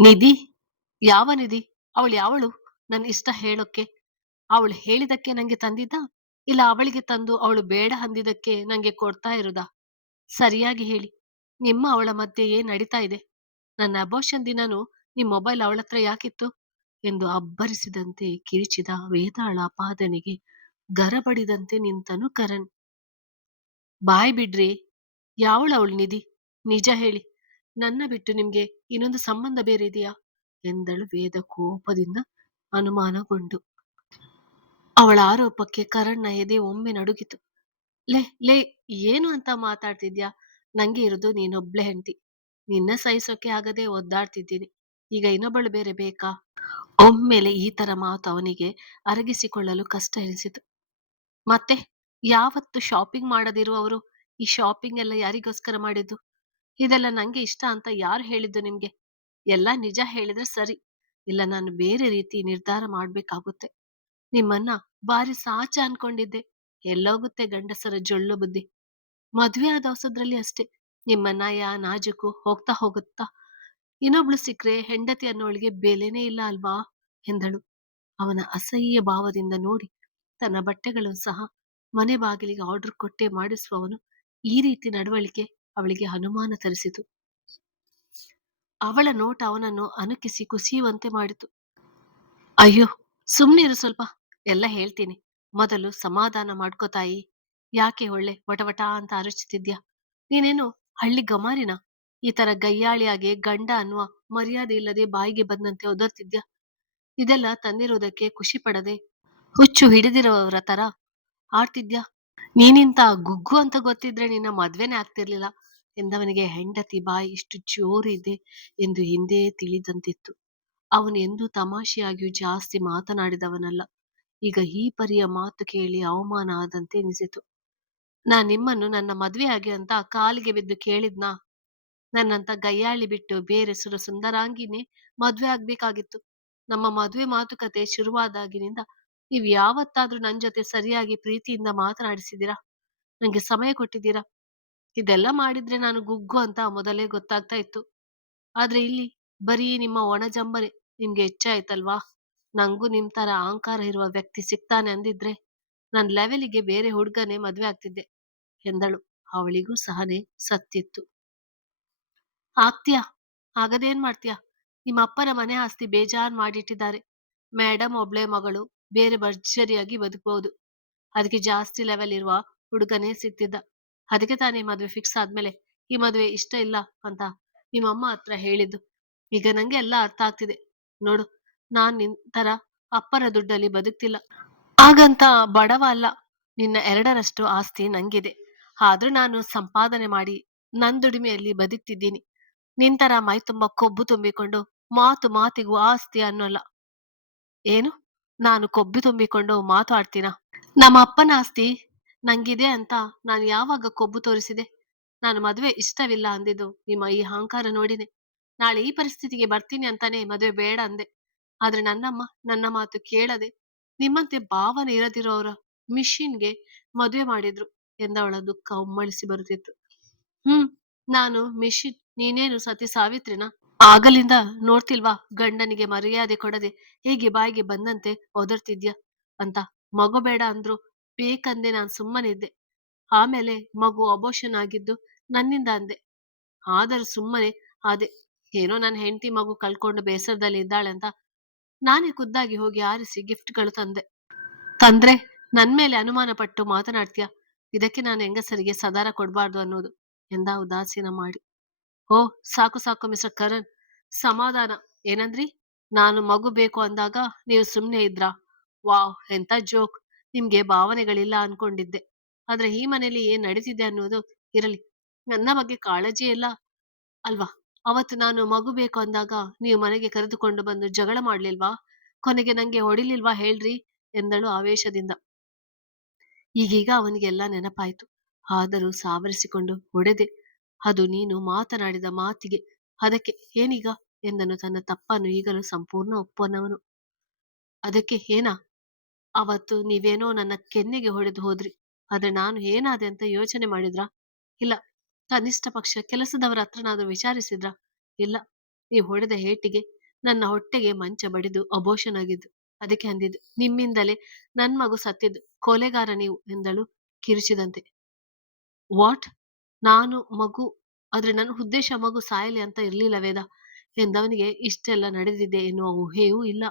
ನಿಧಿ? ಯಾವ ನಿಧಿ? ಅವಳು ಯಾವಳು? ನನ್ ಇಷ್ಟ ಹೇಳೋಕ್ಕೆ? ಅವಳು ಹೇಳಿದಕ್ಕೆ ನಂಗೆ ತಂದಿದ್ದ? ಇಲ್ಲ ಅವಳಿಗೆ ತಂದು ಅವಳು ಬೇಡ ಅಂದಿದ್ದಕ್ಕೆ ನಂಗೆ ಕೊಡ್ತಾ ಇರುದಾ? ಸರಿಯಾಗಿ ಹೇಳಿ. ನಿಮ್ಮ ಅವಳ ಮಧ್ಯೆ ಏನ್ ನಡೀತಾ ಇದೆ? ನನ್ನ ಅಬೋಷನ್ ದಿನನೂ ನಿಮ್ ಮೊಬೈಲ್ ಅವಳತ್ರ ಯಾಕಿತ್ತು? ಎಂದು ಅಬ್ಬರಿಸಿದಂತೆ ಕಿರಿಚಿದ ವೇದಾಳ ಪಾದನೆಗೆ ಗರಬಡಿದಂತೆ ನಿಂತನು ಕರಣ್. ಬಾಯ್ ಬಿಡ್ರಿ. ಯಾವಳವಳು ನಿಧಿ? ನಿಜ ಹೇಳಿ. ನನ್ನ ಬಿಟ್ಟು ನಿಮ್ಗೆ ಇನ್ನೊಂದು ಸಂಬಂಧ ಬೇರೆ ಇದೆಯಾ? ಎಂದಳು ವೇದ ಕೋಪದಿಂದ ಅನುಮಾನಗೊಂಡು. ಅವಳ ಆರೋಪಕ್ಕೆ ಕರಣ್ನ ಎದೆ ಒಮ್ಮೆ ನಡುಗಿತು. ಲೇ ಲೇ, ಏನು ಅಂತ ಮಾತಾಡ್ತಿದ್ಯಾ? ನಂಗೆ ಇರೋದು ನೀನೊಬ್ಳೆ ಹೆಂಡ್ತಿ. ನಿನ್ನ ಸಹಿಸೋಕೆ ಆಗದೆ ಒದ್ದಾಡ್ತಿದ್ದೀನಿ. ಈಗ ಇನ್ನೊಬ್ಬಳು ಬೇರೆ ಬೇಕಾ? ಒಮ್ಮೆಲೆ ಈ ತರ ಮಾತು ಅವನಿಗೆ ಅರಗಿಸಿಕೊಳ್ಳಲು ಕಷ್ಟ ಎನಿಸಿತು. ಮತ್ತೆ ಯಾವತ್ತು ಶಾಪಿಂಗ್ ಮಾಡದಿರುವವರು ಈ ಶಾಪಿಂಗ್ ಎಲ್ಲ ಯಾರಿಗೋಸ್ಕರ ಮಾಡಿದ್ದು? ಇದೆಲ್ಲ ನಂಗೆ ಇಷ್ಟ ಅಂತ ಯಾರು ಹೇಳಿದ್ದು ನಿಮ್ಗೆ? ಎಲ್ಲ ನಿಜ ಹೇಳಿದ್ರೆ ಸರಿ. ಇಲ್ಲ ನಾನು ಬೇರೆ ರೀತಿ ನಿರ್ಧಾರ ಮಾಡ್ಬೇಕಾಗುತ್ತೆ. ನಿಮ್ಮನ್ನ ಬಾರಿ ಸಾಚ ಅನ್ಕೊಂಡಿದ್ದೆ. ಎಲ್ಲೋಗುತ್ತೆ ಗಂಡಸರ ಜೊಳ್ಳು ಬುದ್ಧಿ. ಮದ್ವೆ ಆದ ಹೊಸದ್ರಲ್ಲಿ ಅಷ್ಟೇ ನಿಮ್ಮ ನಯ ನಾಜುಕು ಹೋಗ್ತಾ ಹೋಗುತ್ತಾ ಇನ್ನೊಬ್ಳು ಸಿಕ್ರೆ ಹೆಂಡತಿ ಅನ್ನೋಳಿಗೆ ಬೆಲೆನೇ ಇಲ್ಲ ಅಲ್ವಾ? ಎಂದಳು ಅವನ ಅಸಹ್ಯ ಭಾವದಿಂದ ನೋಡಿ. ತನ್ನ ಬಟ್ಟೆಗಳು ಸಹ ಮನೆ ಬಾಗಿಲಿಗೆ ಆರ್ಡರ್ ಕೊಟ್ಟೆ ಮಾಡಿಸುವವನು ಈ ರೀತಿ ನಡವಳಿಕೆ ಅವಳಿಗೆ ಅನುಮಾನ ತರಿಸಿತು. ಅವಳ ನೋಟ ಅವನನ್ನು ಅನುಕಿಸಿ ಕುಸಿಯುವಂತೆ ಮಾಡಿತು. ಅಯ್ಯೋ, ಸುಮ್ನಿರು ಸ್ವಲ್ಪ. ಎಲ್ಲ ಹೇಳ್ತೀನಿ. ಮೊದಲು ಸಮಾಧಾನ ಮಾಡ್ಕೋತಾಯಿ. ಯಾಕೆ ಒಳ್ಳೆ ವಟವಟ ಅಂತ ಅರಚುತ್ತಿದ್ಯಾ? ನೀನೇನು ಹಳ್ಳಿ ಗಮಾರಿನ? ಈ ತರ ಗಯ್ಯಾಳಿಯಾಗಿ ಗಂಡ ಅನ್ನುವ ಮರ್ಯಾದೆ ಇಲ್ಲದೆ ಬಾಯಿಗೆ ಬಂದಂತೆ ಒದರ್ತಿದ್ಯಾ? ಇದೆಲ್ಲ ತಂದಿರೋದಕ್ಕೆ ಖುಷಿ ಪಡದೆ ಹುಚ್ಚು ಹಿಡಿದಿರೋವರ ತರ ಆಡ್ತಿದ್ಯಾ? ನೀನಿಂತ ಗುಗ್ಗು ಅಂತ ಗೊತ್ತಿದ್ರೆ ನಿನ್ನ ಮದ್ವೆನೇ ಆಗ್ತಿರ್ಲಿಲ್ಲ ಎಂದವನಿಗೆ ಹೆಂಡತಿ ಬಾಯಿ ಇಷ್ಟು ಜೋರು ಇದೆ ಎಂದು ಹಿಂದೆ ತಿಳಿದಂತಿತ್ತು. ಅವನು ಎಂದೂ ತಮಾಷೆಯಾಗಿಯೂ ಜಾಸ್ತಿ ಮಾತನಾಡಿದವನಲ್ಲ. ಈಗ ಈ ಪರಿಯ ಮಾತು ಕೇಳಿ ಅವಮಾನ ಆದಂತೆ ಎನಿಸಿತು. ನಾನ್ ನಿಮ್ಮನ್ನು ನನ್ನ ಮದ್ವೆ ಆಗಿ ಅಂತ ಕಾಲಿಗೆ ಬಿದ್ದು ಕೇಳಿದ್ನಾ? ನನ್ನಂತ ಗಯ್ಯಾಳಿ ಬಿಟ್ಟು ಬೇರೆ ಸುಂದರಾಂಗಿನೇ ಮದ್ವೆ ಆಗ್ಬೇಕಾಗಿತ್ತು. ನಮ್ಮ ಮದುವೆ ಮಾತುಕತೆ ಶುರುವಾದಾಗಿನಿಂದ ನೀವ್ ಯಾವತ್ತಾದ್ರೂ ನನ್ ಜೊತೆ ಸರಿಯಾಗಿ ಪ್ರೀತಿಯಿಂದ ಮಾತನಾಡಿಸಿದೀರಾ? ನಂಗೆ ಸಮಯ ಕೊಟ್ಟಿದ್ದೀರಾ? ಇದೆಲ್ಲ ಮಾಡಿದ್ರೆ ನಾನು ಗುಗ್ಗು ಅಂತ ಮೊದಲೇ ಗೊತ್ತಾಗ್ತಾ ಇತ್ತು. ಆದ್ರೆ ಇಲ್ಲಿ ಬರೀ ನಿಮ್ಮ ಒಣಜಂಬನೆ ನಿಮ್ಗೆ ಹೆಚ್ಚಾಯ್ತಲ್ವಾ? ನಂಗೂ ನಿಮ್ ತರ ಅಹಂಕಾರ ಇರುವ ವ್ಯಕ್ತಿ ಸಿಗ್ತಾನೆ ಅಂದಿದ್ರೆ ನನ್ ಲೆವೆಲಿಗೆ ಬೇರೆ ಹುಡ್ಗನೇ ಮದ್ವೆ ಆಗ್ತಿದ್ದೆ ಎಂದಳು. ಅವಳಿಗೂ ಸಹನೆ ಸತ್ತಿತ್ತು. ಆಗ್ತೀಯಾ? ಆಗದೇನ್ ಮಾಡ್ತೀಯಾ? ನಿಮ್ಮ ಅಪ್ಪನ ಮನೆ ಆಸ್ತಿ ಬೇಜಾನ್ ಮಾಡಿಟ್ಟಿದ್ದಾರೆ. ಮೇಡಮ್ ಒಬ್ಳೆ ಮಗಳು, ಬೇರೆ ಭರ್ಜರಿಯಾಗಿ ಬದುಕಬಹುದು. ಅದಕ್ಕೆ ಜಾಸ್ತಿ ಲೆವೆಲ್ ಇರುವ ಹುಡುಗನೇ ಸಿಗ್ತಿದ್ದ. ಅದಕ್ಕೆ ತಾನೇ ಮದ್ವೆ ಫಿಕ್ಸ್ ಆದ್ಮೇಲೆ ಈ ಮದ್ವೆ ಇಷ್ಟ ಇಲ್ಲ ಅಂತ ನಿಮ್ಮಮ್ಮ ಹತ್ರ ಹೇಳಿದ್ದು. ಈಗ ನಂಗೆ ಎಲ್ಲ ಅರ್ಥ ಆಗ್ತಿದೆ. ನೋಡು, ನಾನ್ ನಿನ್ ತರ ಅಪ್ಪರ ದುಡ್ಡಲ್ಲಿ ಬದುಕ್ತಿಲ್ಲ. ಹಾಗಂತ ಬಡವ ಅಲ್ಲ. ನಿನ್ನ ಎರಡರಷ್ಟು ಆಸ್ತಿ ನಂಗಿದೆ. ಆದ್ರೂ ನಾನು ಸಂಪಾದನೆ ಮಾಡಿ ನನ್ ದುಡಿಮೆಯಲ್ಲಿ ಬದುಕ್ತಿದ್ದೀನಿ. ನಿಂತರ ಮೈ ತುಂಬ ಕೊಬ್ಬು ತುಂಬಿಕೊಂಡು ಮಾತು ಮಾತಿಗೂ ಆಸ್ತಿ ಅನ್ನೋಲ್ಲ. ಏನು? ನಾನು ಕೊಬ್ಬು ತುಂಬಿಕೊಂಡು ಮಾತು ಆಡ್ತೀನ? ನಮ್ಮ ಅಪ್ಪನ ಆಸ್ತಿ ನಂಗಿದೆ ಅಂತ ನಾನು ಯಾವಾಗ ಕೊಬ್ಬು ತೋರಿಸಿದೆ? ನಾನು ಮದುವೆ ಇಷ್ಟವಿಲ್ಲ ಅಂದಿದ್ದು ನಿಮ್ಮ ಈ ಅಹಂಕಾರ ನೋಡಿನೆ. ನಾಳೆ ಈ ಪರಿಸ್ಥಿತಿಗೆ ಬರ್ತೀನಿ ಅಂತಾನೆ ಮದುವೆ ಬೇಡ ಅಂದೆ. ಆದ್ರೆ ನನ್ನಮ್ಮ ನನ್ನ ಮಾತು ಕೇಳದೆ ನಿಮ್ಮಂತೆ ಭಾವನೆ ಇರದಿರೋರ ಮಿಷಿನ್ಗೆ ಮದುವೆ ಮಾಡಿದ್ರು ಎಂದವಳ ದುಃಖ ಉಮ್ಮಳಿಸಿ ಬರುತ್ತಿತ್ತು. ಹ್ಮ್, ನಾನು ಮಿಷಿನ್, ನೀನೇನು ಸತಿ ಸಾವಿತ್ರಿನ? ಆಗಲಿಂದ ನೋಡ್ತಿಲ್ವಾ ಗಂಡನಿಗೆ ಮರ್ಯಾದೆ ಕೊಡದೆ ಹೇಗೆ ಬಾಯಿಗೆ ಬಂದಂತೆ ಒದರ್ತಿದ್ಯಾ ಅಂತ. ಮಗು ಬೇಡ ಅಂದ್ರು ಬೇಕಂದೆ ನಾನ್ ಸುಮ್ಮನಿದ್ದೆ. ಆಮೇಲೆ ಮಗು ಅಬೋಷನ್ ಆಗಿದ್ದು ನನ್ನಿಂದ ಅಂದೆ. ಆದರೂ ಸುಮ್ಮನೆ ಆದೆ. ಏನೋ ನನ್ನ ಹೆಂಡತಿ ಮಗು ಕಳ್ಕೊಂಡು ಬೇಸರದಲ್ಲಿ ಇದ್ದಾಳೆ ಅಂತ ನಾನೇ ಖುದ್ದಾಗಿ ಹೋಗಿ ಆರಿಸಿ ಗಿಫ್ಟ್ಗಳು ತಂದೆ. ತಂದ್ರೆ ನನ್ ಮೇಲೆ ಅನುಮಾನ ಪಟ್ಟು ಮಾತನಾಡ್ತೀಯ? ಇದಕ್ಕೆ ನಾನು ಹೆಂಗಸರಿಗೆ ಸದಾರ ಕೊಡ್ಬಾರ್ದು ಅನ್ನೋದು ಎಂದ ಉದಾಸೀನ ಮಾಡಿ. ಓ, ಸಾಕು ಸಾಕು ಮಿಸ್ಟರ್ ಕರಣ್, ಸಮಾಧಾನ. ಏನಂದ್ರಿ? ನಾನು ಮಗು ಬೇಕು ಅಂದಾಗ ನೀವು ಸುಮ್ನೆ ಇದ್ರಾ? ವಾವ್, ಎಂತ ಜೋಕ್. ನಿಮ್ಗೆ ಭಾವನೆಗಳಿಲ್ಲ ಅನ್ಕೊಂಡಿದ್ದೆ. ಆದ್ರೆ ಈ ಮನೇಲಿ ಏನ್ ನಡೀತಿದೆ ಅನ್ನೋದು ಇರಲಿ. ನನ್ನ ಬಗ್ಗೆ ಕಾಳಜಿ ಇಲ್ಲ ಅಲ್ವಾ? ಅವತ್ತು ನಾನು ಮಗು ಬೇಕು ಅಂದಾಗ ನೀವು ಮನೆಗೆ ಕರೆದುಕೊಂಡು ಬಂದು ಜಗಳ ಮಾಡ್ಲಿಲ್ವಾ? ಕೊನೆಗೆ ನಂಗೆ ಹೊಡಿಲಿಲ್ವಾ ಹೇಳ್ರಿ ಎಂದಳು ಆವೇಶದಿಂದ. ಈಗೀಗ ಅವನಿಗೆಲ್ಲ ನೆನಪಾಯ್ತು. ಆದರೂ ಸಾವರಿಸಿಕೊಂಡು ಹೊಡೆದೆ. ಅದು ನೀನು ಮಾತನಾಡಿದ ಮಾತಿಗೆ. ಅದಕ್ಕೆ ಏನೀಗ ಎಂದನು ತನ್ನ ತಪ್ಪನ್ನು ಈಗಲೂ ಸಂಪೂರ್ಣ ಒಪ್ಪನವನು. ಅದಕ್ಕೆ ಏನಾ? ಅವತ್ತು ನೀವೇನೋ ನನ್ನ ಕೆನ್ನೆಗೆ ಹೊಡೆದು ಹೋದ್ರಿ. ಆದ್ರೆ ನಾನು ಏನಾದೆ ಅಂತ ಯೋಚನೆ ಮಾಡಿದ್ರಾ? ಇಲ್ಲ. ಕನಿಷ್ಠ ಪಕ್ಷ ಕೆಲಸದವರ ಹತ್ರನಾದ್ರೂ ವಿಚಾರಿಸಿದ್ರಾ? ಇಲ್ಲ. ನೀವು ಹೊಡೆದ ಏಟಿಗೆ ನನ್ನ ಹೊಟ್ಟೆಗೆ ಮಂಚ ಬಡಿದು ಅಬೋಷನ್ ಆಗಿದ್ದು. ಅದಕ್ಕೆ ಅಂದಿದ್ದು. ನಿಮ್ಮಿಂದಲೇ ನನ್ ಮಗು ಸತ್ತಿದ್ದು. ಕೊಲೆಗಾರ ನೀವು ಎಂದಳು ಕಿರುಚಿದಂತೆ. ವಾಟ್? ನಾನು ಮಗು ಆದ್ರೆ ನನ್ನ ಉದ್ದೇಶ ಮಗು ಸಾಯಲಿ ಅಂತ ಇರ್ಲಿಲ್ಲ ವೇದ ಎಂದವನಿಗೆ ಇಷ್ಟೆಲ್ಲ ನಡೆದಿದೆ ಎನ್ನುವ ಊಹೆಯೂ ಇಲ್ಲ.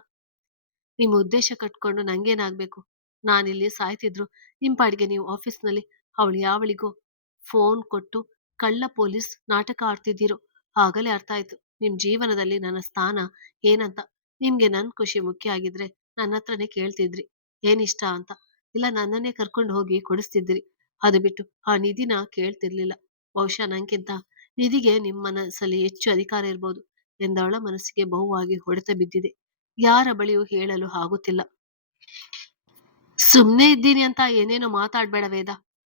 ನಿಮ್ಮ ಉದ್ದೇಶ ಕಟ್ಕೊಂಡು ನಂಗೇನಾಗ್ಬೇಕು? ನಾನಿಲ್ಲಿ ಸಾಯ್ತಿದ್ರು ನಿಮ್ ಪಾಡಿಗೆ ನೀವು ಆಫೀಸ್ನಲ್ಲಿ ಅವಳು ಯಾವಳಿಗೋ ಫೋನ್ ಕೊಟ್ಟು ಕಳ್ಳ ಪೊಲೀಸ್ ನಾಟಕ ಆಡ್ತಿದ್ದೀರೋ. ಆಗಲೇ ಅರ್ಥ ಆಯ್ತು ನಿಮ್ ಜೀವನದಲ್ಲಿ ನನ್ನ ಸ್ಥಾನ ಏನಂತ. ನಿಮ್ಗೆ ನನ್ ಖುಷಿ ಮುಖ್ಯ ಆಗಿದ್ರೆ ನನ್ನ ಹತ್ರನೇ ಕೇಳ್ತಿದ್ರಿ ಏನಿಷ್ಟ ಅಂತ. ಇಲ್ಲ ನನ್ನನ್ನೇ ಕರ್ಕೊಂಡು ಹೋಗಿ ಕೊಡಿಸ್ತಿದ್ರಿ. ಅದು ಬಿಟ್ಟು ಆ ನಿಧಿನ ಕೇಳ್ತಿರ್ಲಿಲ್ಲ. ಬಹುಶಃ ನಂಗಿಂತ ನಿಧಿಗೆ ನಿಮ್ಮ ಮನಸ್ಸಲ್ಲಿ ಹೆಚ್ಚು ಅಧಿಕಾರ ಇರ್ಬೋದು ಎಂದವಳ ಮನಸ್ಸಿಗೆ ಬಹುವಾಗಿ ಹೊಡೆತ ಬಿದ್ದಿದೆ. ಯಾರ ಬಳಿಯೂ ಹೇಳಲು ಆಗುತ್ತಿಲ್ಲ. ಸುಮ್ನೆ ಇದ್ದೀನಿ ಅಂತ ಏನೇನೋ ಮಾತಾಡ್ಬೇಡ ವೇದ.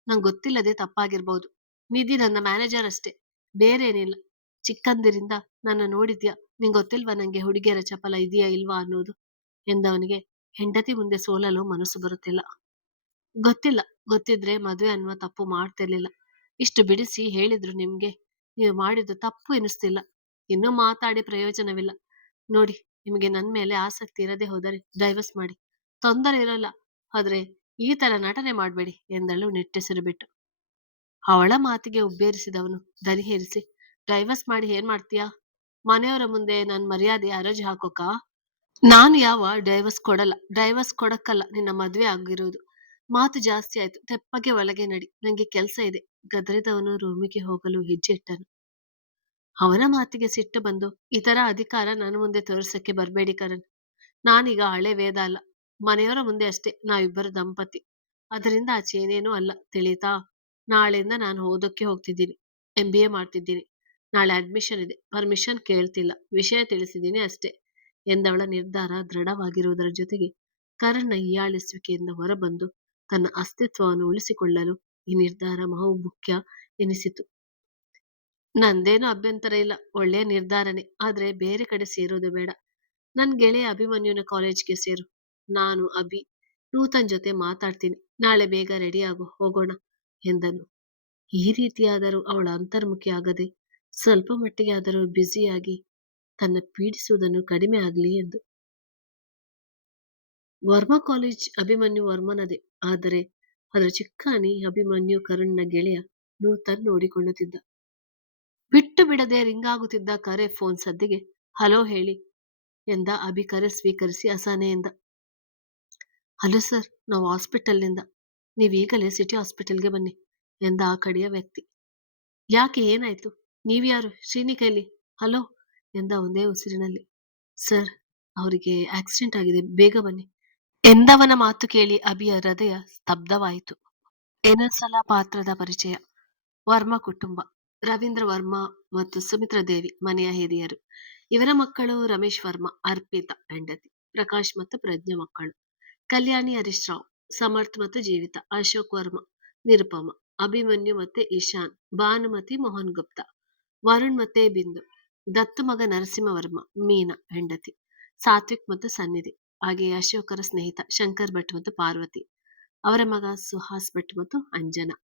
ನಂಗೆ ಗೊತ್ತಿಲ್ಲದೆ ತಪ್ಪಾಗಿರ್ಬೋದು. ನಿಧಿ ನನ್ನ ಮ್ಯಾನೇಜರ್ ಅಷ್ಟೇ, ಬೇರೇನಿಲ್ಲ. ಚಿಕ್ಕಂದಿರಿಂದ ನನ್ನ ನೋಡಿದ್ಯಾ. ನಿಂಗ್ ಗೊತ್ತಿಲ್ವಾ ನಂಗೆ ಹುಡುಗಿಯರ ಚಪಲ ಇದೆಯಾ ಇಲ್ವಾ ಅನ್ನೋದು ಎಂದವನಿಗೆ ಹೆಂಡತಿ ಮುಂದೆ ಸೋಲಲು ಮನಸ್ಸು ಬರುತ್ತಿಲ್ಲ. ಗೊತ್ತಿಲ್ಲ. ಗೊತ್ತಿದ್ರೆ ಮದುವೆ ಅನ್ನುವ ತಪ್ಪು ಮಾಡ್ತಿರ್ಲಿಲ್ಲ. ಇಷ್ಟು ಬಿಡಿಸಿ ಹೇಳಿದ್ರು ನಿಮ್ಗೆ ನೀವು ಮಾಡಿದ್ದು ತಪ್ಪು ಎನಿಸ್ತಿಲ್ಲ. ಇನ್ನೂ ಮಾತಾಡಿ ಪ್ರಯೋಜನವಿಲ್ಲ. ನೋಡಿ, ನಿಮಗೆ ನನ್ ಮೇಲೆ ಆಸಕ್ತಿ ಇರದೆ ಹೋದರೆ ಡೈವರ್ಸ್ ಮಾಡಿ. ತೊಂದರೆ ಇರಲ್ಲ. ಆದ್ರೆ ಈ ತರ ನಟನೆ ಮಾಡ್ಬೇಡಿ ಎಂದಳು ನಿಟ್ಟುಸಿರು ಬಿಟ್ಟು. ಅವಳ ಮಾತಿಗೆ ಉಬ್ಬೇರಿಸಿದವನು ದನಿ ಹೇರಿಸಿ, ಡೈವರ್ಸ್ ಮಾಡಿ ಏನ್ ಮಾಡ್ತೀಯಾ? ಮನೆಯವರ ಮುಂದೆ ನನ್ ಮರ್ಯಾದೆ ಹರಾಜು ಹಾಕೋಕ? ನಾನು ಯಾವ ಡೈವರ್ಸ್ ಕೊಡಲ್ಲ. ಡೈವರ್ಸ್ ಕೊಡಕ್ಕಲ್ಲ ನಿನ್ನ ಮದ್ವೆ ಆಗಿರೋದು. ಮಾತು ಜಾಸ್ತಿ ಆಯ್ತು. ತೆಪ್ಪಗೆ ಒಳಗೆ ನಡಿ. ನಂಗೆ ಕೆಲ್ಸ ಇದೆ. ಗದರಿದವನು ರೂಮಿಗೆ ಹೋಗಲು ಹೆಜ್ಜೆ ಇಟ್ಟನು. ಅವನ ಮಾತಿಗೆ ಸಿಟ್ಟು ಬಂದು, ಇತರ ಅಧಿಕಾರ ನನ್ನ ಮುಂದೆ ತೋರ್ಸಕ್ಕೆ ಬರ್ಬೇಡಿ ಕರಣ್. ನಾನೀಗ ಹಳೆ ವೇದ ಅಲ್ಲ. ಮನೆಯವರ ಮುಂದೆ ಅಷ್ಟೇ ನಾವಿಬ್ಬರು ದಂಪತಿ. ಅದರಿಂದ ಆಚೆ ಏನೇನೂ ಅಲ್ಲ, ತಿಳಿತಾ? ನಾಳೆಯಿಂದ ನಾನು ಓದೋಕ್ಕೆ ಹೋಗ್ತಿದ್ದೀನಿ. MBA ಮಾಡ್ತಿದ್ದೀನಿ. ನಾಳೆ ಅಡ್ಮಿಷನ್ ಇದೆ. ಪರ್ಮಿಷನ್ ಕೇಳ್ತಿಲ್ಲ. ವಿಷಯ ತಿಳಿಸಿದ್ದೀನಿ ಅಷ್ಟೇ ಎಂದವಳ ನಿರ್ಧಾರ ದೃಢವಾಗಿರುವುದರ ಜೊತೆಗೆ ಕರಣ್ನ ಹೀಯಾಳಿಸುವಿಕೆಯಿಂದ ಹೊರಬಂದು ತನ್ನ ಅಸ್ತಿತ್ವವನ್ನು ಉಳಿಸಿಕೊಳ್ಳಲು ಈ ನಿರ್ಧಾರ ಬಹುಮುಖ್ಯ ಎನಿಸಿತು. ನಂದೇನು ಅಭ್ಯಂತರ ಇಲ್ಲ. ಒಳ್ಳೆಯ ನಿರ್ಧಾರನೇ. ಆದ್ರೆ ಬೇರೆ ಕಡೆ ಸೇರೋದು ಬೇಡ. ನನ್ ಗೆಳೆಯ ಅಭಿಮನ್ಯುನ ಕಾಲೇಜ್ಗೆ ಸೇರು. ನಾನು ನೂತನ್ ಜೊತೆ ಮಾತಾಡ್ತೀನಿ. ನಾಳೆ ಬೇಗ ರೆಡಿ ಆಗು, ಹೋಗೋಣ ಎಂದನು. ಈ ರೀತಿಯಾದರೂ ಅವಳ ಅಂತರ್ಮುಖಿ ಆಗದೆ ಸ್ವಲ್ಪ ಮಟ್ಟಿಗೆ ಆದರೂ ಬ್ಯುಸಿಯಾಗಿ ತನ್ನ ಪೀಡಿಸುವುದನ್ನು ಕಡಿಮೆ ಆಗಲಿ ಎಂದು. ವರ್ಮಾ ಕಾಲೇಜ್ ಅಭಿಮನ್ಯು ವರ್ಮನದೇ. ಆದರೆ ಅದರ ಚಿಕ್ಕಾಣಿ ಅಭಿಮನ್ಯು ಕರುಣ್ನ ಗೆಳೆಯ ನೂತನ್ ನೋಡಿಕೊಳ್ಳುತ್ತಿದ್ದ. ಬಿಟ್ಟು ಬಿಡದೆ ರಿಂಗಾಗುತ್ತಿದ್ದ ಕರೆ ಫೋನ್ ಸದ್ದಿಗೆ ಹಲೋ ಹೇಳಿ ಎಂದ ಅಭಿ ಕರೆ ಸ್ವೀಕರಿಸಿ ಅಸಹನೆಯಿಂದ. ಹಲೋ ಸರ್, ನಾವು ಹಾಸ್ಪಿಟಲ್ನಿಂದ. ನೀವೀಗಲೇ ಸಿಟಿ ಹಾಸ್ಪಿಟಲ್ಗೆ ಬನ್ನಿ ಎಂದ ಆ ಕಡೆಯ ವ್ಯಕ್ತಿ. ಯಾಕೆ, ಏನಾಯ್ತು? ನೀವ್ಯಾರು? ಶ್ರೀನಿಕೈಲಿ ಹಲೋ ಎಂದ ಒಂದೇ ಉಸಿರಿನಲ್ಲಿ. ಸರ್, ಅವರಿಗೆ ಆಕ್ಸಿಡೆಂಟ್ ಆಗಿದೆ, ಬೇಗ ಬನ್ನಿ ಎಂದವನ ಮಾತು ಕೇಳಿ ಅಭಿಯ ಹೃದಯ ಸ್ತಬ್ಧವಾಯಿತು. ಇನ್ನೊಂದ್ಸಲ ಪಾತ್ರದ ಪರಿಚಯ. ವರ್ಮಾ ಕುಟುಂಬ. ರವೀಂದ್ರ ವರ್ಮಾ ಮತ್ತು ಸುಮಿತ್ರಾ ದೇವಿ ಮನೆಯ ಹಿರಿಯರು. ಇವರ ಮಕ್ಕಳು ರಮೇಶ್ ವರ್ಮಾ, ಅರ್ಪಿತಾ ಹೆಂಡತಿ, ಪ್ರಕಾಶ್ ಮತ್ತು ಪ್ರಜ್ಞಾ ಮಕ್ಕಳು, ಕಲ್ಯಾಣಿ, ಹರೀಶ್ ರಾವ್, ಸಮರ್ಥ್ ಮತ್ತು ಜೀವಿತ, ಅಶೋಕ್ ವರ್ಮಾ, ನಿರುಪಮ, ಅಭಿಮನ್ಯು ಮತ್ತೆ ಇಶಾನ್, ಭಾನುಮತಿ, ಮೋಹನ್ ಗುಪ್ತಾ, ವರುಣ್ ಮತ್ತೆ ಬಿಂದು, ದತ್ತು ಮಗ ನರಸಿಂಹ ವರ್ಮಾ, ಮೀನಾ ಹೆಂಡತಿ, ಸಾತ್ವಿಕ್ ಮತ್ತು ಸನ್ನಿಧಿ, ಹಾಗೆಯೇ ಅಶೋಕರ ಸ್ನೇಹಿತ ಶಂಕರ್ ಭಟ್ ಮತ್ತು ಪಾರ್ವತಿ, ಅವರ ಮಗ ಸುಹಾಸ್ ಭಟ್ ಮತ್ತು ಅಂಜನಾ.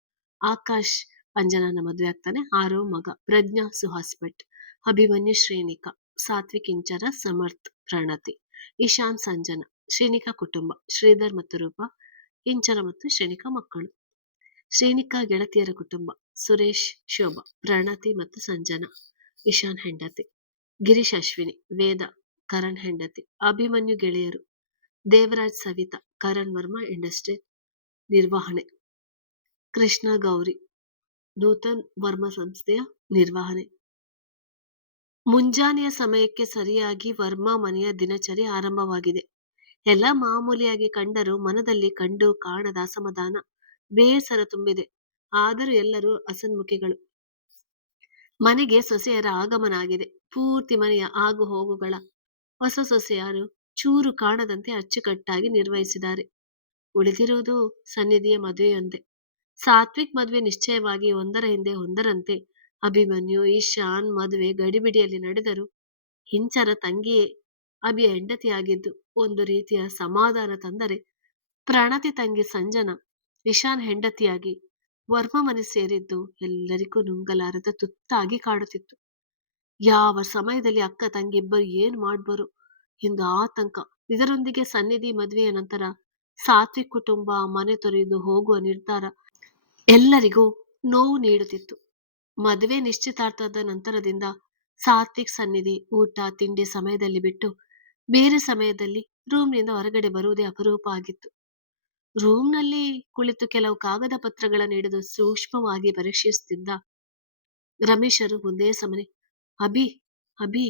ಆಕಾಶ್ ಅಂಜನಾನ ಮದುವೆ ಆಗ್ತಾನೆ. ಆರೋ ಮಗ ಪ್ರಜ್ಞಾ ಸುಹಾಸ್ ಭಟ್, ಅಭಿಮನ್ಯು ಶ್ರೀನಿಕಾ, ಸಾತ್ವಿಕ್ ಇಂಚರ, ಸಮರ್ಥ್ ಪ್ರಣತಿ, ಇಶಾನ್ ಸಂಜನಾ. ಶ್ರೀನಿಕಾ ಕುಟುಂಬ. ಶ್ರೀಧರ್ ಮತ್ತು ರೂಪಾ ಇಂಚರ ಮತ್ತು ಶ್ರೀನಿಕಾ ಮಕ್ಕಳು. ಶ್ರೀನಿಕಾ ಗೆಳತಿಯರ ಕುಟುಂಬ. ಸುರೇಶ್, ಶೋಭಾ, ಪ್ರಣತಿ ಮತ್ತು ಸಂಜನಾ, ಇಶಾನ್ ಹೆಂಡತಿ, ಗಿರೀಶ್, ಅಶ್ವಿನಿ, ವೇದ, ಕರಣ್ ಹೆಂಡತಿ, ಅಭಿಮನ್ಯು ಗೆಳೆಯರು, ದೇವರಾಜ್, ಸವಿತಾ, ಕರಣ್ ವರ್ಮಾ ಇಂಡಸ್ಟ್ರಿ ನಿರ್ವಹಣೆ, ಕೃಷ್ಣ, ಗೌರಿ, ನೂತನ್ ವರ್ಮಾ ಸಂಸ್ಥೆಯ ನಿರ್ವಹಣೆ. ಮುಂಜಾನೆಯ ಸಮಯಕ್ಕೆ ಸರಿಯಾಗಿ ವರ್ಮಾ ಮನೆಯ ದಿನಚರಿ ಆರಂಭವಾಗಿದೆ. ಎಲ್ಲ ಮಾಮೂಲಿಯಾಗಿ ಕಂಡರೂ ಮನದಲ್ಲಿ ಕಂಡು ಕಾಣದ ಅಸಮಾಧಾನ, ಬೇಸರ ತುಂಬಿದೆ. ಆದರೂ ಎಲ್ಲರೂ ಅಸನ್ಮುಖಿಗಳು. ಮನೆಗೆ ಸೊಸೆಯರ ಆಗಮನ ಆಗಿದೆ. ಪೂರ್ತಿ ಮನೆಯ ಆಗು ಹೋಗುಗಳ ಹೊಸ ಸೊಸೆಯರು ಚೂರು ಕಾಣದಂತೆ ಅಚ್ಚುಕಟ್ಟಾಗಿ ನಿರ್ವಹಿಸಿದ್ದಾರೆ. ಉಳಿದಿರುವುದು ಸನ್ನಿಧಿಯ ಮದುವೆಯೊಂದೇ. ಸಾತ್ವಿಕ್ ಮದುವೆ ನಿಶ್ಚಯವಾಗಿ ಒಂದರ ಹಿಂದೆ ಒಂದರಂತೆ ಅಭಿಮನ್ಯು, ಈಶಾನ್ ಮದುವೆ ಗಡಿಬಿಡಿಯಲ್ಲಿ ನಡೆದರೂ ಇಂಚರ ತಂಗಿಯೇ ಅಭಿಯ ಹೆಂಡತಿಯಾಗಿದ್ದು ಒಂದು ರೀತಿಯ ಸಮಾಧಾನ ತಂದರೆ, ಪ್ರಣತಿ ತಂಗಿ ಸಂಜನಾ ಇಶಾನ್ ಹೆಂಡತಿಯಾಗಿ ವರ್ಮ ಮನೆ ಸೇರಿದ್ದು ಎಲ್ಲರಿಗೂ ನುಂಗಲಾರದ ತುತ್ತಾಗಿ ಕಾಡುತ್ತಿತ್ತು. ಯಾವ ಸಮಯದಲ್ಲಿ ಅಕ್ಕ ತಂಗಿ ಇಬ್ಬರು ಏನ್ ಮಾಡ್ಬರು ಎಂದು ಆತಂಕ. ಇದರೊಂದಿಗೆ ಸನ್ನಿಧಿ ಮದುವೆಯ ನಂತರ ಸಾತ್ವಿಕ್ ಕುಟುಂಬ ಮನೆ ತೊರೆದು ಹೋಗುವ ನಿರ್ಧಾರ ಎಲ್ಲರಿಗೂ ನೋವು ನೀಡುತ್ತಿತ್ತು. ಮದುವೆ ನಿಶ್ಚಿತಾರ್ಥದ ನಂತರದಿಂದ ಸಾತ್ವಿಕ್ ಸನ್ನಿಧಿ ಊಟ ತಿಂಡಿ ಸಮಯದಲ್ಲಿ ಬಿಟ್ಟು ಬೇರೆ ಸಮಯದಲ್ಲಿ ರೂಮ್ನಿಂದ ಹೊರಗಡೆ ಬರುವುದೇ ಅಪರೂಪ ಆಗಿತ್ತು. ರೂಮ್ನಲ್ಲಿ ಕುಳಿತು ಕೆಲವು ಕಾಗದ ಪತ್ರಗಳನ್ನು ಹಿಡಿದು ಸೂಕ್ಷ್ಮವಾಗಿ ಪರೀಕ್ಷಿಸುತ್ತಿದ್ದ ರಮೇಶರು ಒಂದೇ ಸಮನೆ ಅಭಿ ಅಭಿ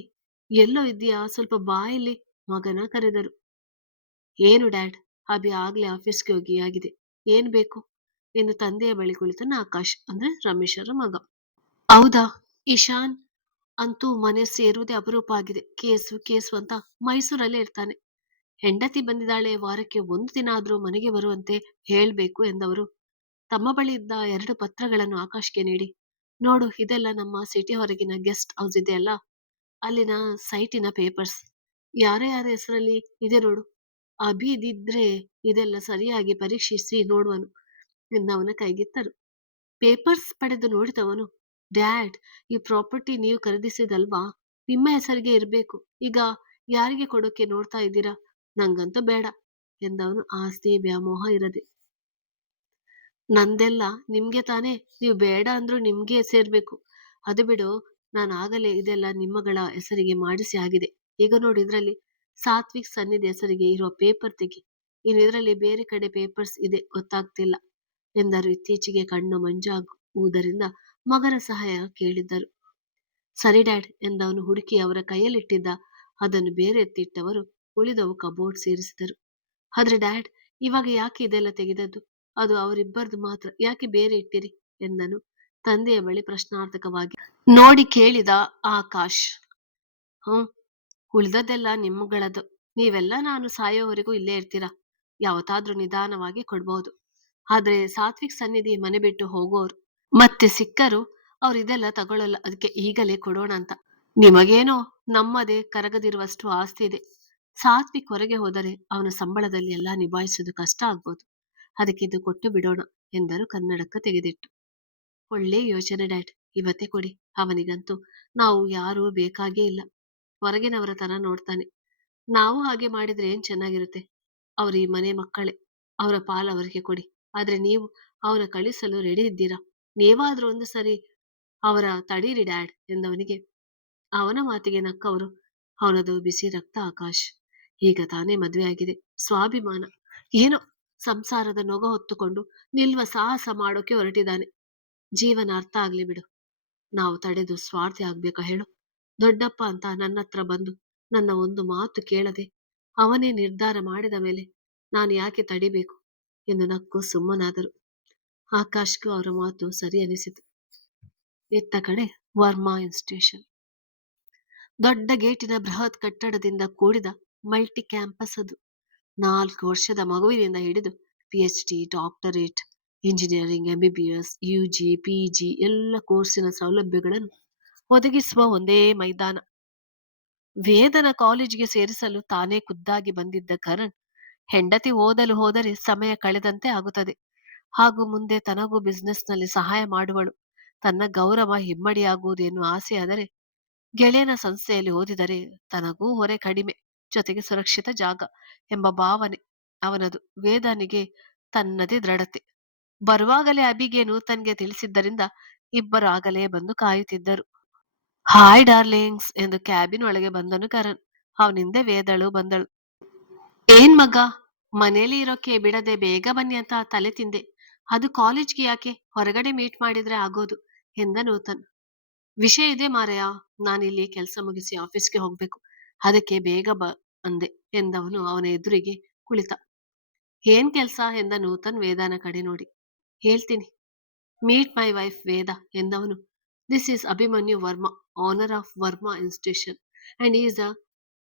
ಎಲ್ಲೋ ಇದ್ದೀಯಾ, ಸ್ವಲ್ಪ ಬಾ ಇಲ್ಲಿ, ಮಗನ ಕರೆದರು. ಏನು ಡ್ಯಾಡ್? ಅಭಿ ಆಗ್ಲೇ ಆಫೀಸ್ಗೆ ಹೋಗಿ ಆಗಿದೆ, ಏನ್ ಬೇಕು ಎಂದು ತಂದೆಯ ಬಳಿ ಕುಳಿತನ ಆಕಾಶ್, ಅಂದ್ರೆ ರಮೇಶರ ಮಗ. ಹೌದಾ? ಇಶಾನ್ ಅಂತೂ ಮನೆ ಸೇರುವುದೇ ಅಪರೂಪ ಆಗಿದೆ. ಕೇಸು ಕೇಸು ಅಂತ ಮೈಸೂರಲ್ಲೇ ಇರ್ತಾನೆ. ಹೆಂಡತಿ ಬಂದಿದ್ದಾಳೆ, ವಾರಕ್ಕೆ ಒಂದು ದಿನ ಆದ್ರೂ ಮನೆಗೆ ಬರುವಂತೆ ಹೇಳ್ಬೇಕು ಎಂದವರು ತಮ್ಮ ಬಳಿ ಇದ್ದ 2 ಪತ್ರಗಳನ್ನು ಆಕಾಶ್ಗೆ ನೀಡಿ, ನೋಡು, ಇದೆಲ್ಲ ನಮ್ಮ ಸಿಟಿ ಹೊರಗಿನ ಗೆಸ್ಟ್ ಹೌಸ್ ಇದೆ ಅಲ್ಲ, ಅಲ್ಲಿನ ಸೈಟಿನ ಪೇಪರ್ಸ್. ಯಾರ ಯಾರ ಹೆಸರಲ್ಲಿ ಇದೆ ನೋಡು. ಅಭಿದಿದ್ರೆ ಇದೆಲ್ಲ ಸರಿಯಾಗಿ ಪರೀಕ್ಷಿಸಿ ನೋಡುವನು ಎಂದವನ ಕೈಗಿತ್ತರು. ಪೇಪರ್ಸ್ ಪಡೆದು ನೋಡಿದವನು, ಡ್ಯಾಡ್, ಈ ಪ್ರಾಪರ್ಟಿ ನೀವು ಖರೀದಿಸಿದಲ್ವಾ? ನಿಮ್ಮ ಹೆಸರಿಗೆ ಇರಬೇಕು. ಈಗ ಯಾರಿಗೆ ಕೊಡೋಕೆ ನೋಡ್ತಾ ಇದ್ದೀರಾ? ನಂಗಂತೂ ಬೇಡ ಎಂದವನು ಆಸ್ತಿ ವ್ಯಾಮೋಹ ಇರದೆ. ನಂದೆಲ್ಲ ನಿಮ್ಗೆ ತಾನೇ, ನೀವು ಬೇಡ ಅಂದ್ರೂ ನಿಮ್ಗೆ ಸೇರ್ಬೇಕು. ಅದು ಬಿಡು, ನಾನು ಆಗಲೇ ಇದೆಲ್ಲ ನಿಮ್ಮಗಳ ಹೆಸರಿಗೆ ಮಾಡಿಸಿ ಆಗಿದೆ. ಈಗ ನೋಡಿ, ಇದ್ರಲ್ಲಿ ಸಾತ್ವಿಕ್ ಸನ್ನಿಧಿ ಹೆಸರಿಗೆ ಇರುವ ಪೇಪರ್ ತೆಗಿ. ಇನ್ನು ಇದರಲ್ಲಿ ಬೇರೆ ಕಡೆ ಪೇಪರ್ಸ್ ಇದೆ ಗೊತ್ತಾಗ್ತಿಲ್ಲ ಎಂದರು. ಇತ್ತೀಚೆಗೆ ಕಣ್ಣು ಮಂಜಾಗುವುದರಿಂದ ಮಗನ ಸಹಾಯ ಕೇಳಿದ್ದರು. ಸರಿ ಡ್ಯಾಡ್ ಎಂದವನು ಹುಡುಕಿ ಅವರ ಕೈಯಲ್ಲಿಟ್ಟಿದ್ದ ಅದನ್ನು ಬೇರೆ ಎತ್ತಿಟ್ಟವರು ಉಳಿದವು ಕಬೋರ್ಡ್ ಸೇರಿಸಿದರು. ಆದ್ರೆ ಡ್ಯಾಡ್, ಇವಾಗ ಯಾಕೆ ಇದೆಲ್ಲ ತೆಗೆದದ್ದು? ಅದು ಅವರಿಬ್ಬರದು ಮಾತ್ರ, ಯಾಕೆ ಬೇರೆ ಇಟ್ಟಿರಿ ಎಂದನು ತಂದೆಯ ಬಳಿ ಪ್ರಶ್ನಾರ್ಥಕವಾಗಿ ನೋಡಿ ಕೇಳಿದ ಆಕಾಶ್. ಹ್ಮ್, ಉಳಿದದ್ದೆಲ್ಲ ನಿಮ್ಮಗಳದ್ದು. ನೀವೆಲ್ಲ ನಾನು ಸಾಯೋವರೆಗೂ ಇಲ್ಲೇ ಇರ್ತೀರಾ. ಯಾವತ್ತಾದ್ರೂ ನಿಧಾನವಾಗಿ ಕೊಡ್ಬಹುದು. ಆದ್ರೆ ಸಾತ್ವಿಕ್ ಸನ್ನಿಧಿ ಮನೆ ಬಿಟ್ಟು ಹೋಗೋರು, ಮತ್ತೆ ಸಿಕ್ಕರು, ಅವ್ರು ಇದೆಲ್ಲ ತಗೊಳ್ಳಲ್ಲ. ಅದಕ್ಕೆ ಈಗಲೇ ಕೊಡೋಣ ಅಂತ. ನಿಮಗೇನೋ ನಮ್ಮದೇ ಕರಗದಿರುವಷ್ಟು ಆಸ್ತಿ ಇದೆ. ಸಾತ್ವಿಕ್ ಹೊರಗೆ ಹೋದರೆ ಅವನ ಸಂಬಳದಲ್ಲಿ ಎಲ್ಲ ನಿಭಾಯಿಸುವುದು ಕಷ್ಟ ಆಗ್ಬೋದು. ಅದಕ್ಕೆ ಇದು ಕೊಟ್ಟು ಬಿಡೋಣ ಎಂದರು ಕನ್ನಡಕ ತೆಗೆದಿಟ್ಟು. ಒಳ್ಳೆ ಯೋಚನೆ ಡ್ಯಾಡ್, ಇವತ್ತೇ ಕೊಡಿ. ಅವನಿಗಂತೂ ನಾವು ಯಾರೂ ಬೇಕಾಗೇ ಇಲ್ಲ. ಹೊರಗಿನವರ ತರ ನೋಡ್ತಾನೆ. ನಾವು ಹಾಗೆ ಮಾಡಿದ್ರೆ ಏನ್ ಚೆನ್ನಾಗಿರುತ್ತೆ. ಅವ್ರ ಈ ಮನೆ ಮಕ್ಕಳೇ, ಅವರ ಪಾಲು ಅವರಿಗೆ ಕೊಡಿ. ಆದ್ರೆ ನೀವು ಅವನ ಕಳಿಸಲು ರೆಡಿ ಇದ್ದೀರಾ? ನೀವಾದ್ರೂ ಒಂದು ಸರಿ ಅವರ ತಡೀರಿ ಡ್ಯಾಡ್ ಎಂದವನಿಗೆ. ಅವನ ಮಾತಿಗೆ ನಕ್ಕವರು, ಅವನದು ಬಿಸಿ ರಕ್ತ ಆಕಾಶ್. ಈಗ ತಾನೇ ಮದುವೆ ಆಗಿದೆ, ಸ್ವಾಭಿಮಾನ ಏನೋ ಸಂಸಾರದ ನೊಗ ಹೊತ್ತುಕೊಂಡು ನಿಲ್ಲುವ ಸಾಹಸ ಮಾಡೋಕೆ ಹೊರಟಿದ್ದಾನೆ. ಜೀವನ ಅರ್ಥ ಆಗ್ಲಿ ಬಿಡು. ನಾವು ತಡೆದು ಸ್ವಾರ್ಥಿ ಆಗ್ಬೇಕಾ ಹೇಳು? ದೊಡ್ಡಪ್ಪ ಅಂತ ನನ್ನ ಹತ್ರ ಬಂದು ನನ್ನ ಒಂದು ಮಾತು ಕೇಳದೆ ಅವನೇ ನಿರ್ಧಾರ ಮಾಡಿದ ಮೇಲೆ ನಾನು ಯಾಕೆ ತಡಿಬೇಕು ಎಂದು ನಕ್ಕು ಸುಮ್ಮನಾದರು. ಆಕಾಶ್ಗೂ ಅವರ ಮಾತು ಸರಿ ಅನಿಸಿತು. ಇತ್ತ ಕಡೆ ವರ್ಮಾ ಇನ್ಸ್ಟಿಟ್ಯೂಷನ್. ದೊಡ್ಡ ಗೇಟಿನ ಬೃಹತ್ ಕಟ್ಟಡದಿಂದ ಕೂಡಿದ ಮಲ್ಟಿ ಕ್ಯಾಂಪಸ್ ಅದು. 4 ವರ್ಷದ ಮಗುವಿನಿಂದ ಹಿಡಿದು PhD, doctorate, engineering, MBBS, UG, PG ಎಲ್ಲ ಕೋರ್ಸಿನ ಸೌಲಭ್ಯಗಳನ್ನು ಒದಗಿಸುವ ಒಂದೇ ಮೈದಾನ. ವೇದನ ಕಾಲೇಜಿಗೆ ಸೇರಿಸಲು ತಾನೇ ಖುದ್ದಾಗಿ ಬಂದಿದ್ದ ಕರಣ್, ಹೆಂಡತಿ ಓದಲು ಹೋದರೆ ಸಮಯ ಕಳೆದಂತೆ ಆಗುತ್ತದೆ, ಹಾಗೂ ಮುಂದೆ ತನಗೂ ಬಿಸಿನೆಸ್ನಲ್ಲಿ ಸಹಾಯ ಮಾಡುವಳು, ತನ್ನ ಗೌರವ ಹಿಮ್ಮಡಿಯಾಗುವುದು ಎನ್ನುವ ಆಸೆಯಾದರೆ, ಗೆಳೆಯನ ಸಂಸ್ಥೆಯಲ್ಲಿ ಓದಿದರೆ ತನಗೂ ಹೊರೆ ಕಡಿಮೆ, ಜೊತೆಗೆ ಸುರಕ್ಷಿತ ಜಾಗ ಎಂಬ ಭಾವನೆ ಅವನದು. ವೇದನಿಗೆ ತನ್ನದೇ ದೃಢತೆ. ಬರುವಾಗಲೇ ಅಬಿಗೆ ನೂತನ್ಗೆ ತಿಳಿಸಿದ್ದರಿಂದ ಇಬ್ಬರು ಆಗಲೇ ಬಂದು ಕಾಯುತ್ತಿದ್ದರು. ಹಾಯ್ ಡಾರ್ಲಿಂಗ್ಸ್ ಎಂದು ಕ್ಯಾಬಿನ್ ಒಳಗೆ ಬಂದನು ಕರಣ್. ಅವನಿಂದೆ ವೇದಳು ಬಂದಳು. ಏನ್ ಮಗ, ಮನೇಲಿ ಇರೋಕೆ ಬಿಡದೆ ಬೇಗ ಬನ್ನಿ ಅಂತ ತಲೆ ತಿಂದೆ. ಅದು ಕಾಲೇಜ್ಗೆ ಯಾಕೆ, ಹೊರಗಡೆ ಮೀಟ್ ಮಾಡಿದ್ರೆ ಆಗೋದು ಎಂದ ನೂತನ್. ವಿಷಯ ಇದೆ ಮಾರಯ್ಯ, ನಾನಿಲ್ಲಿ ಕೆಲಸ ಮುಗಿಸಿ ಆಫೀಸ್ಗೆ ಹೋಗ್ಬೇಕು, ಅದಕ್ಕೆ ಬೇಗ ಅಂದೆ ಎಂದವನು ಅವನ ಎದುರಿಗೆ ಕುಳಿತ. ಏನ್ ಕೆಲ್ಸ ಎಂದ ನೂತನ್ ವೇದಾನ ಕಡೆ ನೋಡಿ. ಹೇಳ್ತೀನಿ, ಮೀಟ್ ಮೈ ವೈಫ್ ವೇದ ಎಂದವನು. This is Abhimanyu Varma, owner of Varma institution, and is a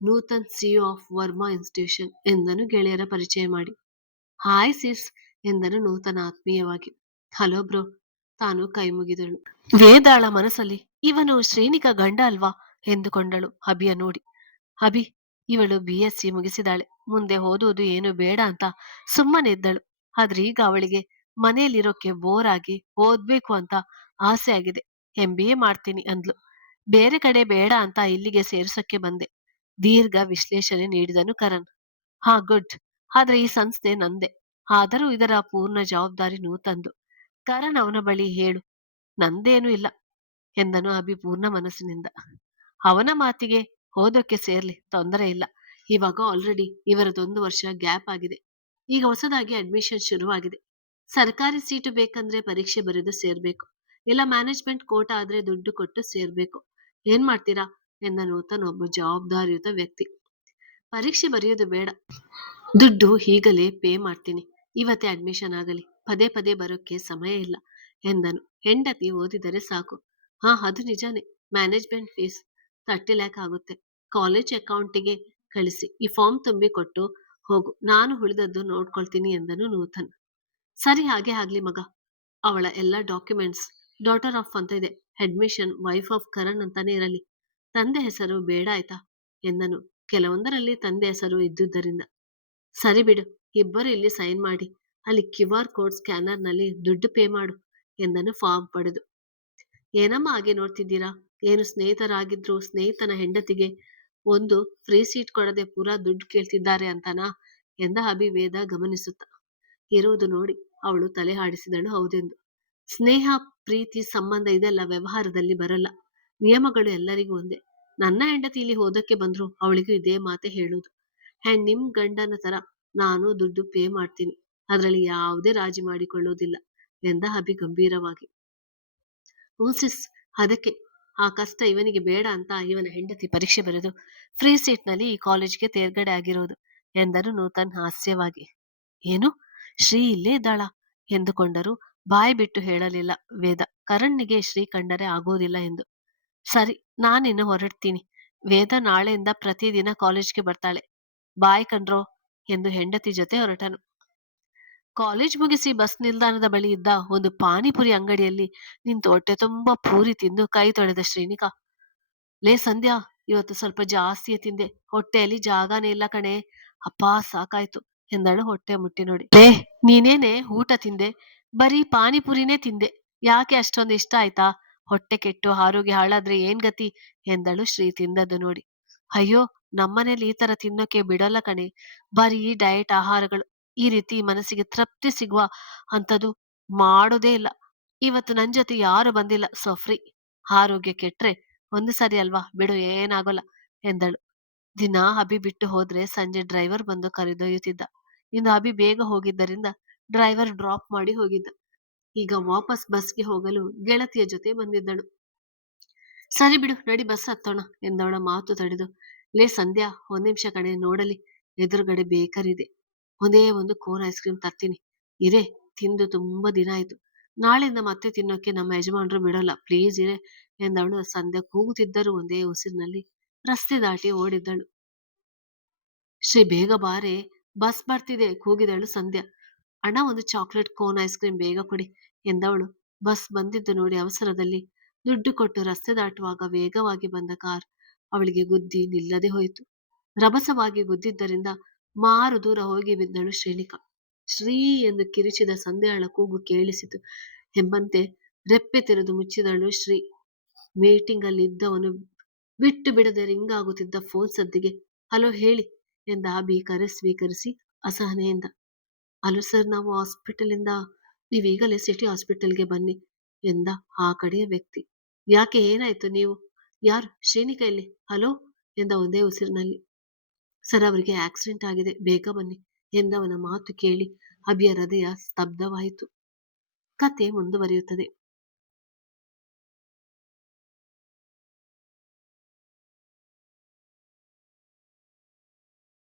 ನೂತನ್ CEO ಆಫ್ ವರ್ಮಾ ಇನ್ಸ್ಟಿಟ್ಯೂಷನ್ ಎಂದನು ಗೆಳೆಯರ ಪರಿಚಯ ಮಾಡಿ. ಹಾಯ್ ಸಿಸ್ ಎಂದನು ನೂತನ ಆತ್ಮೀಯವಾಗಿ. ಹಲೋ ಬ್ರೋ, ತಾನು ಕೈ ಮುಗಿದಳು. ವೇದಾಳ ಮನಸ್ಸಲ್ಲಿ ಇವನು ಶ್ರೇಣಿಕ ಗಂಡ ಅಲ್ವಾ ಎಂದುಕೊಂಡಳು ಅಭಿಯ ನೋಡಿ. ಅಭಿ, ಇವಳು BSc ಮುಗಿಸಿದಾಳೆ, ಮುಂದೆ ಓದುವುದು ಏನು ಬೇಡ ಅಂತ ಸುಮ್ಮನೆ ಇದ್ದಳು. ಆದ್ರೆ ಈಗ ಅವಳಿಗೆ ಮನೆಯಲ್ಲಿರೋಕೆ ಬೋರ್ ಆಗಿ ಓದ್ಬೇಕು ಅಂತ ಆಸೆ ಆಗಿದೆ. MBA ಮಾಡ್ತೀನಿ ಅಂದ್ಲು. ಬೇರೆ ಕಡೆ ಬೇಡ ಅಂತ ಇಲ್ಲಿಗೆ ಸೇರ್ಸಕ್ಕೆ ಬಂದೆ. ದೀರ್ಘ ವಿಶ್ಲೇಷಣೆ ನೀಡಿದನು ಕರಣ್. ಹಾ ಗುಡ್. ಆದ್ರೆ ಈ ಸಂಸ್ಥೆ ನಂದೆ. ಆದರೂ ಇದರ ಪೂರ್ಣ ಜವಾಬ್ದಾರಿ ನೂತಂದು. ಕರಣ್ ಅವನ ಬಳಿ ಹೇಳು. ನಂದೇನೂ ಇಲ್ಲ ಎಂದನು ಅಭಿ ಪೂರ್ಣ ಮನಸ್ಸಿನಿಂದ. ಅವನ ಮಾತಿಗೆ ಹೋದಕ್ಕೆ ಸೇರ್ಲಿ, ತೊಂದರೆ ಇಲ್ಲ. ಇವಾಗ ಆಲ್ರೆಡಿ ಇವರದೊಂದು ವರ್ಷ ಗ್ಯಾಪ್ ಆಗಿದೆ. ಈಗ ಹೊಸದಾಗಿ ಅಡ್ಮಿಷನ್ ಶುರುವಾಗಿದೆ. ಸರ್ಕಾರಿ ಸೀಟು ಬೇಕಂದ್ರೆ ಪರೀಕ್ಷೆ ಬರೆದು ಸೇರ್ಬೇಕು. ಇಲ್ಲ ಮ್ಯಾನೇಜ್ಮೆಂಟ್ ಕೋಟಾ ಆದ್ರೆ ದುಡ್ಡು ಕೊಟ್ಟು ಸೇರ್ಬೇಕು. ಏನ್ ಮಾಡ್ತೀರಾ ಎಂದನು ಒಬ್ಬ ಜವಾಬ್ದಾರಿಯುತ ವ್ಯಕ್ತಿ. ಪರೀಕ್ಷೆ ಬರೆಯೋದು ಬೇಡ. ದುಡ್ಡು ಈಗಲೇ ಪೇ ಮಾಡ್ತೀನಿ. ಇವತ್ತೇ ಅಡ್ಮಿಷನ್ ಆಗಲಿ. ಪದೇ ಪದೇ ಬರೋಕ್ಕೆ ಸಮಯ ಇಲ್ಲ ಎಂದನು. ಹೆಂಡತಿ ಓದಿದರೆ ಸಾಕು. ಹಾ, ಅದು ನಿಜಾನೇ. ಮ್ಯಾನೇಜ್ಮೆಂಟ್ ಫೀಸ್ 30 ಲ್ಯಾಕ್ ಆಗುತ್ತೆ. ಕಾಲೇಜ್ ಅಕೌಂಟಿಗೆ ಕಳಿಸಿ. ಈ ಫಾರ್ಮ್ ತುಂಬಿ ಕೊಟ್ಟು ಹೋಗು. ನಾನು ಉಳಿದದ್ದು ನೋಡ್ಕೊಳ್ತೀನಿ ಎಂದನು ನೂತನ್. ಸರಿ, ಹಾಗೆ ಆಗ್ಲಿ ಮಗ. ಅವಳ ಎಲ್ಲ ಡಾಕ್ಯುಮೆಂಟ್ಸ್ ಡಾಟರ್ ಆಫ್ ಅಂತ ಇದೆ. ಅಡ್ಮಿಷನ್ ವೈಫ್ ಆಫ್ ಕರಣ್ ಅಂತಾನೆ ಇರಲಿ. ತಂದೆ ಹೆಸರು ಬೇಡ ಆಯ್ತಾ ಎಂದನು. ಕೆಲವೊಂದರಲ್ಲಿ ತಂದೆ ಹೆಸರು ಇದ್ದುದರಿಂದ. ಸರಿ ಬಿಡು, ಇಬ್ಬರು ಇಲ್ಲಿ ಸೈನ್ ಮಾಡಿ ಅಲ್ಲಿ QR ಕೋಡ್ ಸ್ಕ್ಯಾನರ್ನಲ್ಲಿ ದುಡ್ಡು ಪೇ ಮಾಡು ಎಂದನು ಫಾರ್ಮ್ ಪಡೆದು. ಏನಮ್ಮ ಹಾಗೆ ನೋಡ್ತಿದ್ದೀರಾ? ಏನು ಸ್ನೇಹಿತರಾಗಿದ್ರು ಸ್ನೇಹಿತನ ಹೆಂಡತಿಗೆ ಒಂದು ಫ್ರೀ ಸೀಟ್ ಕೊಡದೆ ಪೂರಾ ದುಡ್ಡು ಕೇಳ್ತಿದ್ದಾರೆ ಅಂತನಾ ಎಂದ ಅಭಿವೇದ ಗಮನಿಸುತ್ತ. ಇರುವುದು ನೋಡಿ ಅವಳು ತಲೆ ಆಡಿಸಿದಳು ಹೌದೆಂದು. ಸ್ನೇಹ, ಪ್ರೀತಿ, ಸಂಬಂಧ ಇದೆಲ್ಲ ವ್ಯವಹಾರದಲ್ಲಿ ಬರಲ್ಲ. ನಿಯಮಗಳು ಎಲ್ಲರಿಗೂ ಒಂದೇ. ನನ್ನ ಹೆಂಡತಿ ಇಲ್ಲಿ ಓದಕ್ಕೆ ಬಂದ್ರು ಅವಳಿಗೂ ಇದೇ ಮಾತೆ ಹೇಳುವುದು. ಅಂಡ್ ನಿಮ್ ಗಂಡನ ತರ ನಾನು ದುಡ್ಡು ಪೇ ಮಾಡ್ತೀನಿ. ಅದರಲ್ಲಿ ಯಾವುದೇ ರಾಜಿ ಮಾಡಿಕೊಳ್ಳುವುದಿಲ್ಲ ಎಂದ ಅಭಿ ಗಂಭೀರವಾಗಿ. ಸಿಸ್, ಅದಕ್ಕೆ ಆ ಕಷ್ಟ ಇವನಿಗೆ ಬೇಡ ಅಂತ ಇವನ ಹೆಂಡತಿ ಪರೀಕ್ಷೆ ಬರೆದು ಫ್ರೀ ಸೀಟ್ ನಲ್ಲಿ ಈ ಕಾಲೇಜ್ಗೆ ತೇರ್ಗಡೆ ಆಗಿರೋದು ಎಂದರು ನೂತನ್ ಹಾಸ್ಯವಾಗಿ. ಏನು, ಶ್ರೀ ಇಲ್ಲೇ ಇದ್ದಾಳ ಎಂದುಕೊಂಡರು. ಬಾಯಿ ಬಿಟ್ಟು ಹೇಳಲಿಲ್ಲ ವೇದ. ಕರಣ್ನಿಗೆ ಶ್ರೀ ಕಂಡರೆ ಆಗೋದಿಲ್ಲ ಎಂದು. ಸರಿ, ನಾನಿನ್ನು ಹೊರಡ್ತೀನಿ. ವೇದ ನಾಳೆಯಿಂದ ಪ್ರತಿದಿನ ಕಾಲೇಜ್ಗೆ ಬರ್ತಾಳೆ. ಬಾಯ್ ಕಣ್ರೋ ಎಂದು ಹೆಂಡತಿ ಜೊತೆ ಹೊರಟನು. ಕಾಲೇಜ್ ಮುಗಿಸಿ ಬಸ್ ನಿಲ್ದಾಣದ ಬಳಿ ಇದ್ದ ಒಂದು ಪಾನಿಪುರಿ ಅಂಗಡಿಯಲ್ಲಿ ನಿಂತು ಹೊಟ್ಟೆ ತುಂಬಾ ಪೂರಿ ತಿಂದು ಕೈ ತೊಳೆದ ಶ್ರೀನಿಕಾ, ಲೇ ಸಂಧ್ಯಾ, ಇವತ್ತು ಸ್ವಲ್ಪ ಜಾಸ್ತಿಯೇ ತಿಂದೆ. ಹೊಟ್ಟೆಯಲ್ಲಿ ಜಾಗನೇ ಇಲ್ಲ ಕಣೆ. ಅಪ್ಪಾ ಸಾಕಾಯ್ತು ಎಂದಳು ಹೊಟ್ಟೆ ಮುಟ್ಟಿ ನೋಡಿ. ಲೇ, ನೀನೇನೆ ಊಟ ತಿಂದೆ? ಬರೀ ಪಾನಿಪುರಿನೇ ತಿಂದೆ. ಯಾಕೆ ಅಷ್ಟೊಂದು ಇಷ್ಟ ಆಯ್ತಾ? ಹೊಟ್ಟೆ ಕೆಟ್ಟು ಆರೋಗ್ಯ ಹಾಳಾದ್ರೆ ಏನ್ ಗತಿ ಎಂದಳು ಶ್ರೀ ತಿಂದದ್ದು ನೋಡಿ. ಅಯ್ಯೋ, ನಮ್ಮನೇಲಿ ಈ ತರ ತಿನ್ನೋಕೆ ಬಿಡಲ್ಲ ಕಣೆ. ಬರೀ ಡಯಟ್ ಆಹಾರಗಳು. ಈ ರೀತಿ ಮನಸ್ಸಿಗೆ ತೃಪ್ತಿ ಸಿಗುವ ಅಂತದ್ದು ಮಾಡೋದೇ ಇಲ್ಲ. ಇವತ್ತು ನನ್ ಜೊತೆ ಯಾರು ಬಂದಿಲ್ಲ, ಸೊ ಫ್ರೀ. ಆರೋಗ್ಯ ಕೆಟ್ರೆ ಒಂದು ಸರಿ ಅಲ್ವಾ, ಬಿಡು, ಏನಾಗೋಲ್ಲ ಎಂದಳು. ದಿನ ಅಭಿ ಬಿಟ್ಟು ಹೋದ್ರೆ ಸಂಜೆ ಡ್ರೈವರ್ ಬಂದು ಕರೆದೊಯ್ಯುತ್ತಿದ್ದ. ಇಂದು ಅಭಿ ಬೇಗ ಹೋಗಿದ್ದರಿಂದ ಡ್ರೈವರ್ ಡ್ರಾಪ್ ಮಾಡಿ ಹೋಗಿದ್ದ. ಈಗ ವಾಪಸ್ ಬಸ್ಗೆ ಹೋಗಲು ಗೆಳತಿಯ ಜೊತೆ ಬಂದಿದ್ದಳು. ಸರಿ ಬಿಡು, ನಡಿ ಬಸ್ ಹತ್ತೋಣ ಎಂದವಳ ಮಾತು ತಡೆದು, ಲೇ ಸಂಧ್ಯಾ, ಒಂದ್ ನಿಮಿಷ ಕಣೆ, ನೋಡಲಿ. ಎದುರುಗಡೆ ಬೇಕರಿ ಇದೆ. ಒಂದೇ ಒಂದು ಕೋನ್ ಐಸ್ ಕ್ರೀಮ್ ತರ್ತೀನಿ. ಇರೇ, ತಿಂದು ತುಂಬಾ ದಿನ ಆಯ್ತು. ನಾಳೆಯಿಂದ ಮತ್ತೆ ತಿನ್ನೋಕೆ ನಮ್ಮ ಯಜಮಾನ್ರು ಬಿಡೋಲ್ಲ, ಪ್ಲೀಸ್ ಇರೇ ಎಂದವಳು. ಸಂಧ್ಯಾ ಕೂಗುತ್ತಿದ್ದರೂ ಒಂದೇ ಉಸಿರಿನಲ್ಲಿ ರಸ್ತೆ ದಾಟಿ ಓಡಿದ್ದಳು. ಶ್ರೀ, ಬೇಗ ಬಾರೆ, ಬಸ್ ಬರ್ತಿದೆ ಕೂಗಿದಳು ಸಂಧ್ಯಾ. ಅಣ್ಣ, ಒಂದು ಚಾಕ್ಲೇಟ್ ಕೋನ್ ಐಸ್ ಕ್ರೀಮ್ ಬೇಗ ಕೊಡಿ ಎಂದವಳು. ಬಸ್ ಬಂದಿದ್ದು ನೋಡಿ ಅವಸರದಲ್ಲಿ ದುಡ್ಡು ಕೊಟ್ಟು ರಸ್ತೆ ದಾಟುವಾಗ ವೇಗವಾಗಿ ಬಂದ ಕಾರ್ ಅವಳಿಗೆ ಗುದ್ದಿ ನಿಲ್ಲದೆ ಹೋಯಿತು. ರಭಸವಾಗಿ ಗುದ್ದಿದ್ದರಿಂದ ಮಾರು ದೂರ ಹೋಗಿ ಬಿದ್ದಳು ಶ್ರೀನಿಕಾ. ಶ್ರೀ ಎಂದು ಕಿರಿಚಿದ ಸಂಧ್ಯಾಳ ಕೂಗು ಕೇಳಿಸಿತು ಎಂಬಂತೆ ರೆಪ್ಪೆ ತೆರೆದು ಮುಚ್ಚಿದಳು ಶ್ರೀ. ಮೀಟಿಂಗ್ ಅಲ್ಲಿ ಇದ್ದವನು ಬಿಟ್ಟು ಬಿಡದೆ ರಿಂಗ್ ಆಗುತ್ತಿದ್ದ ಫೋನ್ ಸದ್ದಿಗೆ ಹಲೋ ಹೇಳಿ ಎಂದ ಅಭಿ ಕರೆ ಸ್ವೀಕರಿಸಿ ಅಸಹನೆಯಿಂದ. ಹಲೋ ಸರ್, ನಾವು ಹಾಸ್ಪಿಟಲ್ ಇಂದ, ನೀವೀಗಲೇ ಸಿಟಿ ಹಾಸ್ಪಿಟಲ್ಗೆ ಬನ್ನಿ ಎಂದ ಆ ಕಡೆಯ ವ್ಯಕ್ತಿ. ಯಾಕೆ, ಏನಾಯ್ತು? ನೀವು ಯಾರು? ಶ್ರೀನಿಕಾ ಎಲ್ಲಿ? ಹಲೋ ಎಂದ ಒಂದೇ ಉಸಿರಿನಲ್ಲಿ. ಸರ್, ಅವರಿಗೆ ಆಕ್ಸಿಡೆಂಟ್ ಆಗಿದೆ, ಬೇಗ ಬನ್ನಿ ಎಂದವನ ಮಾತು ಕೇಳಿ ಅಭಿಯ ಹೃದಯ ಸ್ತಬ್ಧವಾಯಿತು. ಕತೆ ಮುಂದುವರಿಯುತ್ತದೆ.